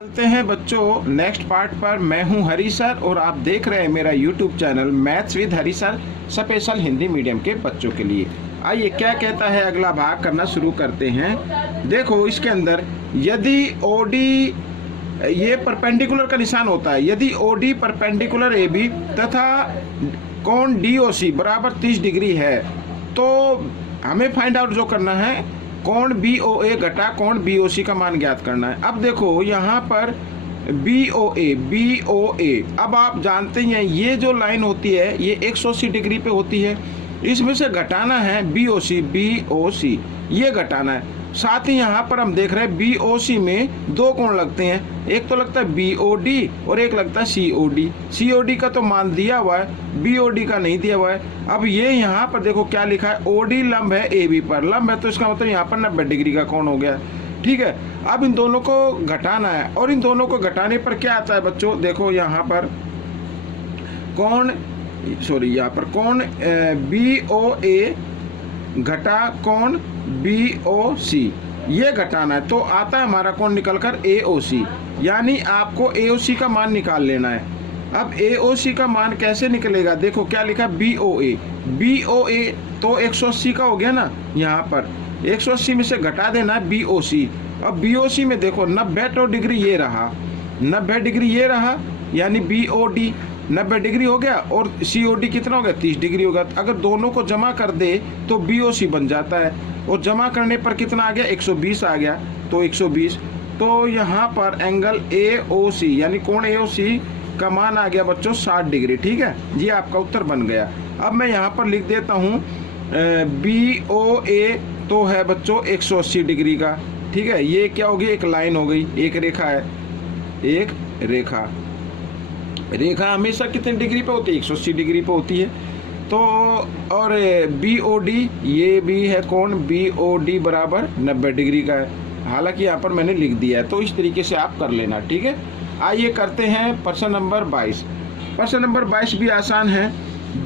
चलते हैं बच्चों नेक्स्ट पार्ट पर। मैं हूं हरी सर और आप देख रहे हैं मेरा YouTube channel maths with Hari sir special Hindi medium के बच्चों के लिए। आइए क्या कहता है अगला भाग करना शुरू करते हैं। देखो इसके अंदर यदि ओडी ये परपेंडिकुलर का निशान होता है, यदि ओडी परपेंडिकुलर ए बी तथा कोण DOC बराबर 30 डिग्री है तो हमें फाइंड आउट जो करना है कोण BOA घटा कोण BOC का मान ज्ञात करना है। अब देखो यहाँ पर BOA, अब आप जानते हैं ये जो लाइन होती है ये 180 डिग्री पे होती है, इसमें से घटाना है BOC ये घटाना है। साथ ही यहाँ पर हम देख रहे हैं BOC में दो कोण लगते हैं, एक तो लगता है BOD और एक लगता है COD का तो मान दिया हुआ है, BOD का नहीं दिया हुआ है। अब ये यहाँ पर देखो क्या लिखा है, OD लंब है AB पर, लंब है तो इसका मतलब यहाँ पर 90 डिग्री का कोण हो गया। ठीक है, अब इन दोनों को घटाना है और इन दोनों को घटाने पर क्या आता है बच्चों, देखो यहाँ पर कोण BOA घटा कोण BOC ये घटाना है तो आता है हमारा कोण निकलकर AOC, यानी आपको AOC का मान निकाल लेना है। अब AOC का मान कैसे निकलेगा, देखो क्या लिखा BOA तो 180 का हो गया ना, यहाँ पर 180 में से घटा देना BOC। अब BOC में देखो 90 डिग्री ये रहा, 90 डिग्री ये रहा, यानी BOD 90 डिग्री हो गया और COD कितना हो गया 30 डिग्री होगा। अगर दोनों को जमा कर दे तो BOC बन जाता है और जमा करने पर कितना आ गया 120 आ गया, तो 120 तो यहाँ पर एंगल AOC यानी कोण AOC का मान आ गया बच्चों 60 डिग्री। ठीक है, ये आपका उत्तर बन गया। अब मैं यहाँ पर लिख देता हूँ BOA तो है बच्चों 180 डिग्री का। ठीक है, ये क्या होगी, एक लाइन हो गई, एक रेखा है, एक रेखा हमेशा कितने डिग्री पे होती है 180 डिग्री पे होती है। तो और BOD ये भी है कोण BOD बराबर 90 डिग्री का है, हालांकि यहाँ पर मैंने लिख दिया है, तो इस तरीके से आप कर लेना। ठीक है, आइए करते हैं प्रश्न नंबर 22। प्रश्न नंबर 22 भी आसान है।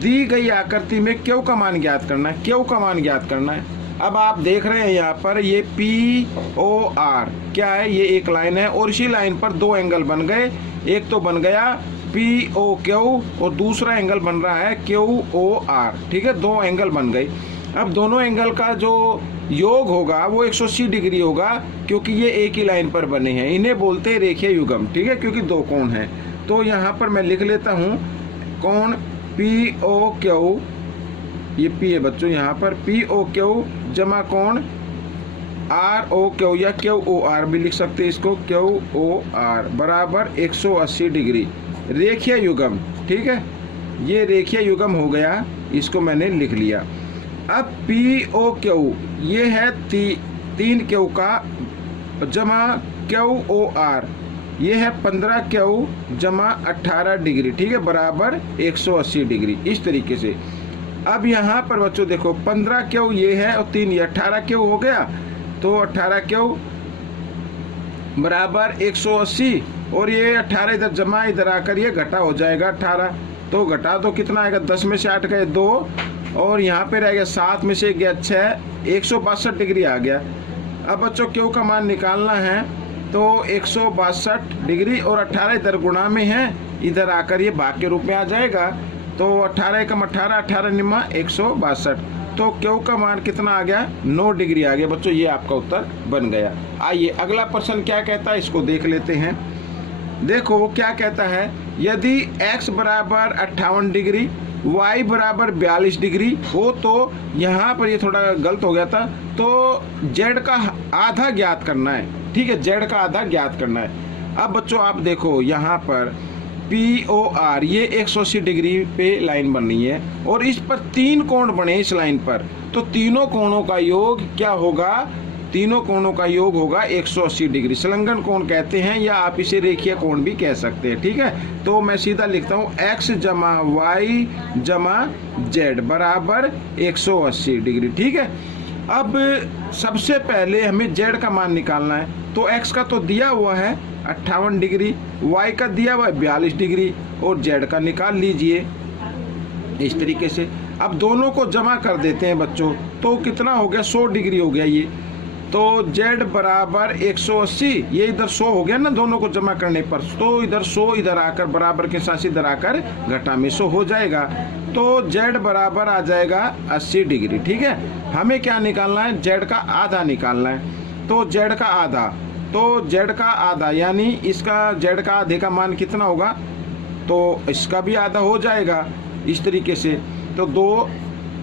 दी गई आकृति में क्यू का मान ज्ञात करना है, क्यू का मान ज्ञात करना है। अब आप देख रहे हैं यहाँ पर ये POR क्या है, ये एक लाइन है और इसी लाइन पर दो एंगल बन गए, एक तो बन गया POQ और दूसरा एंगल बन रहा है QOR। ठीक है, दो एंगल बन गए। अब दोनों एंगल का जो योग होगा वो 180 डिग्री होगा, क्योंकि ये एक ही लाइन पर बने हैं, इन्हें बोलते हैं रेखीय युग्म। ठीक है, क्योंकि दो कोण हैं। तो यहाँ पर मैं लिख लेता हूँ कोण POQ, ये P है बच्चों, यहाँ पर POQ जमा कोण ROQ या QOR भी लिख सकते हैं इसको, QOR बराबर 180 डिग्री रेखीय युग्म। ठीक है, ये रेखीय युग्म हो गया, इसको मैंने लिख लिया। अब POQ ये है 3 Q का जमा QOR ये है 15 Q जमा 18 डिग्री। ठीक है, बराबर 180 डिग्री, इस तरीके से। अब यहाँ पर बच्चों देखो 15 Q ये है और 3 ये 18 Q हो गया, तो 18 Q बराबर 180 और ये 18 इधर जमा, इधर आकर ये घटा हो जाएगा 18, तो घटा तो कितना आएगा, 10 में से 8 गए 2 और यहाँ पे रह गया 7 में से गया 6, 162 डिग्री आ गया। अब बच्चों क्यू का मान निकालना है तो 162 डिग्री और 18 इधर गुणा में है, इधर आकर ये भाग के रूप में आ जाएगा, तो 18 एकम 18, 18 निम्मा 162, तो क्यू का मान कितना आ गया 9 डिग्री आ गया बच्चों, ये आपका उत्तर बन गया। आइए अगला प्रश्न क्या कहता है इसको देख लेते हैं। देखो क्या कहता है, यदि x बराबर 58 डिग्री y बराबर 42 डिग्री हो तो यहाँ पर ये थोड़ा गलत हो गया था, तो z का आधा ज्ञात करना है। ठीक है, z का आधा ज्ञात करना है। अब बच्चों आप देखो यहाँ पर POR ये 180 डिग्री पे लाइन बन रही है और इस पर 3 कोण बने इस लाइन पर, तो तीनों कोणों का योग क्या होगा, तीनों कोणों का योग होगा 180 डिग्री। संलग्न कोण कहते हैं या आप इसे रेखीय कोण भी कह सकते हैं। ठीक है, तो मैं सीधा लिखता हूँ x जमा y जमा z बराबर 180 डिग्री। ठीक है, अब सबसे पहले हमें z का मान निकालना है, तो x का तो दिया हुआ है 58 डिग्री, y का दिया हुआ है 42 डिग्री और z का निकाल लीजिए इस तरीके से। अब दोनों को जमा कर देते हैं बच्चों, तो कितना हो गया 100 डिग्री हो गया ये, तो z बराबर 180, ये इधर 100 हो गया ना दोनों को जमा करने पर, तो इधर 100 इधर आकर बराबर के साथ इधर आकर घटा में 100 हो जाएगा। तो z बराबर आ जाएगा 80 डिग्री। ठीक है, हमें क्या निकालना है, z का आधा निकालना है। तो z का आधा, तो z का आधा यानी इसका z का आधे का मान कितना होगा, तो इसका भी आधा हो जाएगा इस तरीके से। तो 2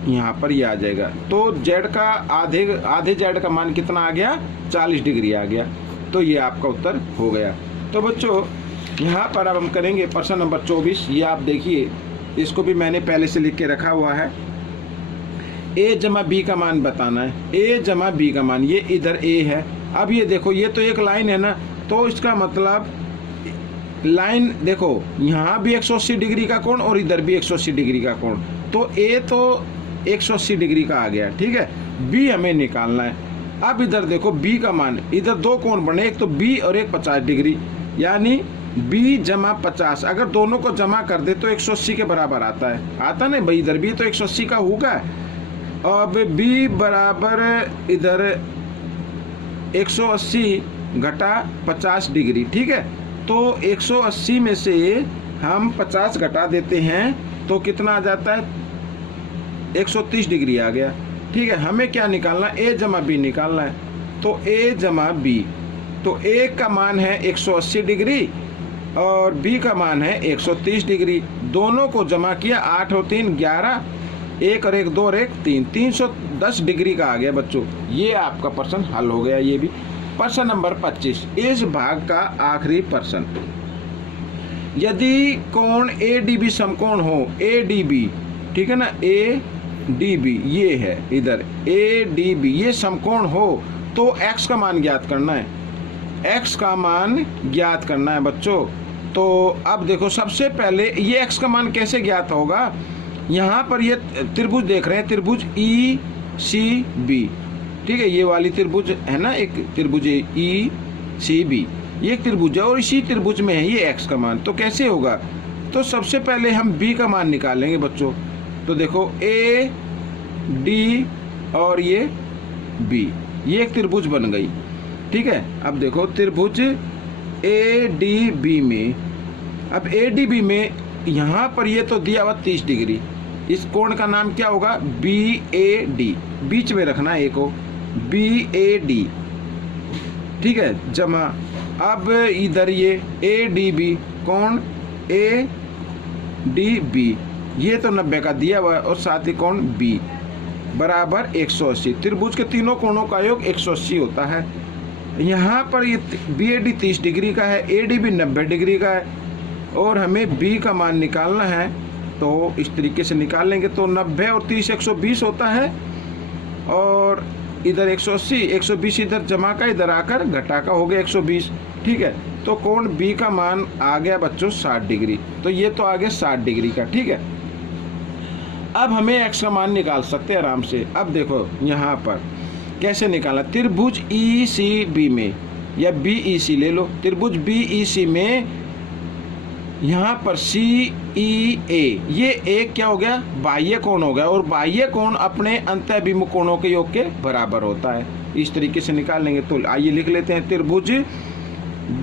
यहाँ पर ये आ जाएगा। तो z का आधे z का मान कितना आ गया, 40 डिग्री आ गया। तो ये आपका उत्तर हो गया। तो बच्चों यहाँ पर अब हम करेंगे प्रश्न नंबर 24। ये आप देखिए, इसको भी मैंने पहले से लिख के रखा हुआ है। a जमा b का मान बताना है। a जमा b का मान, ये इधर a है। अब ये देखो, ये तो एक लाइन है ना, तो इसका मतलब लाइन देखो, यहाँ भी 180 डिग्री का कोण और इधर भी 180 डिग्री का कोण, तो a तो 180 डिग्री का आ गया। ठीक है, b हमें निकालना है। अब इधर देखो b का मान, इधर 2 कोण बने, एक तो b और एक 50 डिग्री, यानी b जमा 50। अगर दोनों को जमा कर दे तो 180 के बराबर आता है, आता नहीं भाई, इधर भी तो 180 का होगा। अब b बराबर इधर 180 घटा 50 डिग्री। ठीक है, तो 180 में से हम 50 घटा देते हैं तो कितना आ जाता है, 130 डिग्री आ गया। ठीक है, हमें क्या निकालना है, a जमा b निकालना है। तो a जमा b, तो a का मान है 180 डिग्री और b का मान है 130 डिग्री। दोनों को जमा किया, 8 और 3 11, 1 और 1 2 और 1 3, 310 डिग्री का आ गया बच्चों। ये आपका प्रश्न हल हो गया। ये भी प्रश्न नंबर 25, इस भाग का आखिरी प्रश्न। यदि कोण ADB समकोण हो, ADB, ठीक है ना, ADB ये है इधर, ADB ये समकोण हो तो x का मान ज्ञात करना है। x का मान ज्ञात करना है बच्चों। तो अब देखो, सबसे पहले ये x का मान कैसे ज्ञात होगा, यहाँ पर ये त्रिभुज देख रहे हैं, त्रिभुज ECB। ठीक है, ये वाली त्रिभुज है ना, एक त्रिभुज ECB, ये एक त्रिभुज है और इसी त्रिभुज में है ये x का मान। तो कैसे होगा, तो सबसे पहले हम b का मान निकालेंगे बच्चों। तो देखो A D और ये B, ये एक त्रिभुज बन गई। ठीक है, अब देखो त्रिभुज ADB में, अब ADB में यहाँ पर ये तो दिया हुआ 30 डिग्री, इस कोण का नाम क्या होगा, BAD, बीच में रखना है A को, BAD। ठीक है, जमा, अब इधर ये ADB कोण ADB, ये तो 90 का दिया हुआ है और साथ ही कोण B बराबर 180। त्रिभुज के तीनों कोणों का योग 180 होता है। यहाँ पर ये BAD 30 डिग्री का है, ADB 90 डिग्री का है और हमें B का मान निकालना है। तो इस तरीके से निकाल लेंगे, तो 90 और 30 120 होता है और इधर 180, 120 इधर जमा का, इधर आकर घटा का हो गया 120। ठीक है, तो कोण B का मान आ गया बच्चों 60 डिग्री। तो ये तो आ गया 60 डिग्री का। ठीक है, अब हमें x का मान निकाल सकते हैं आराम से। अब देखो यहाँ पर कैसे निकालना, त्रिभुज ECB में या BEC ले लो, त्रिभुज BEC में यहाँ पर CEA, ये एक क्या हो गया, बाह्य कोण हो गया और बाह्य कोण अपने अंतःभिमुख कोणों के योग के बराबर होता है। इस तरीके से निकाल लेंगे। तो आइए लिख लेते हैं, त्रिभुज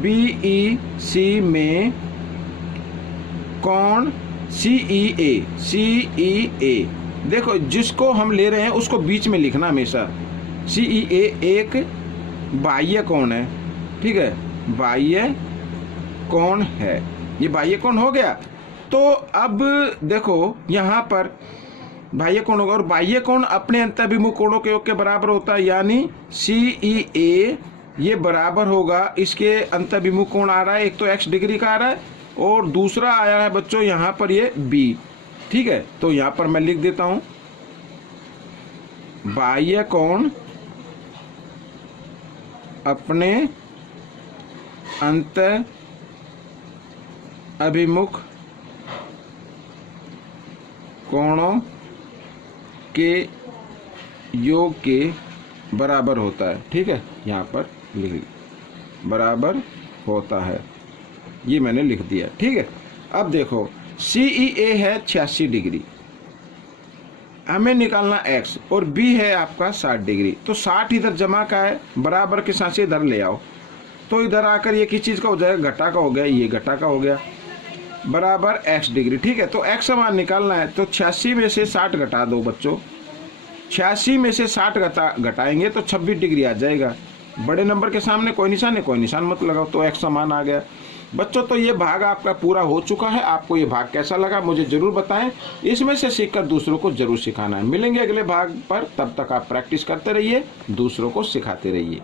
BEC में कोण CEA, देखो जिसको हम ले रहे हैं उसको बीच में लिखना हमेशा। CEA एक बाह्य कोण है। ठीक है, बाह्य कोण है, ये बाह्य कोण हो गया। तो अब देखो यहाँ पर बाह्य कोण होगा और बाह्य कोण अपने अंतःभिमुख कोणों के योग के बराबर होता है, यानी CEA ये बराबर होगा, इसके अंतःभिमुख कोण आ रहा है, एक तो x डिग्री का आ रहा है और दूसरा आया है बच्चों यहाँ पर ये B। ठीक है, तो यहाँ पर मैं लिख देता हूँ, बाह्य कोण अपने अंतःभिमुख कोणों के योग के बराबर होता है। ठीक है, यहाँ पर लिख बराबर होता है, ये मैंने लिख दिया। ठीक है, अब देखो CEA है 86 डिग्री, हमें निकालना x और b है आपका 60 डिग्री। तो 60 इधर जमा का है, बराबर के साथ से इधर ले आओ, तो इधर आकर ये किस चीज़ का हो जाएगा, घटा का हो गया, ये घटा का हो गया, बराबर x डिग्री। ठीक है, तो x मान निकालना है, तो 86 में से 60 घटा दो बच्चों, 86 में से 60 घटाएंगे तो 26 डिग्री आ जाएगा। बड़े नंबर के सामने कोई निशान है, कोई निशान मत लगाओ, तो x मान आ गया बच्चों। तो ये भाग आपका पूरा हो चुका है। आपको ये भाग कैसा लगा मुझे जरूर बताएं, इसमें से सीखकर दूसरों को जरूर सिखाना है। मिलेंगे अगले भाग पर, तब तक आप प्रैक्टिस करते रहिए, दूसरों को सिखाते रहिए।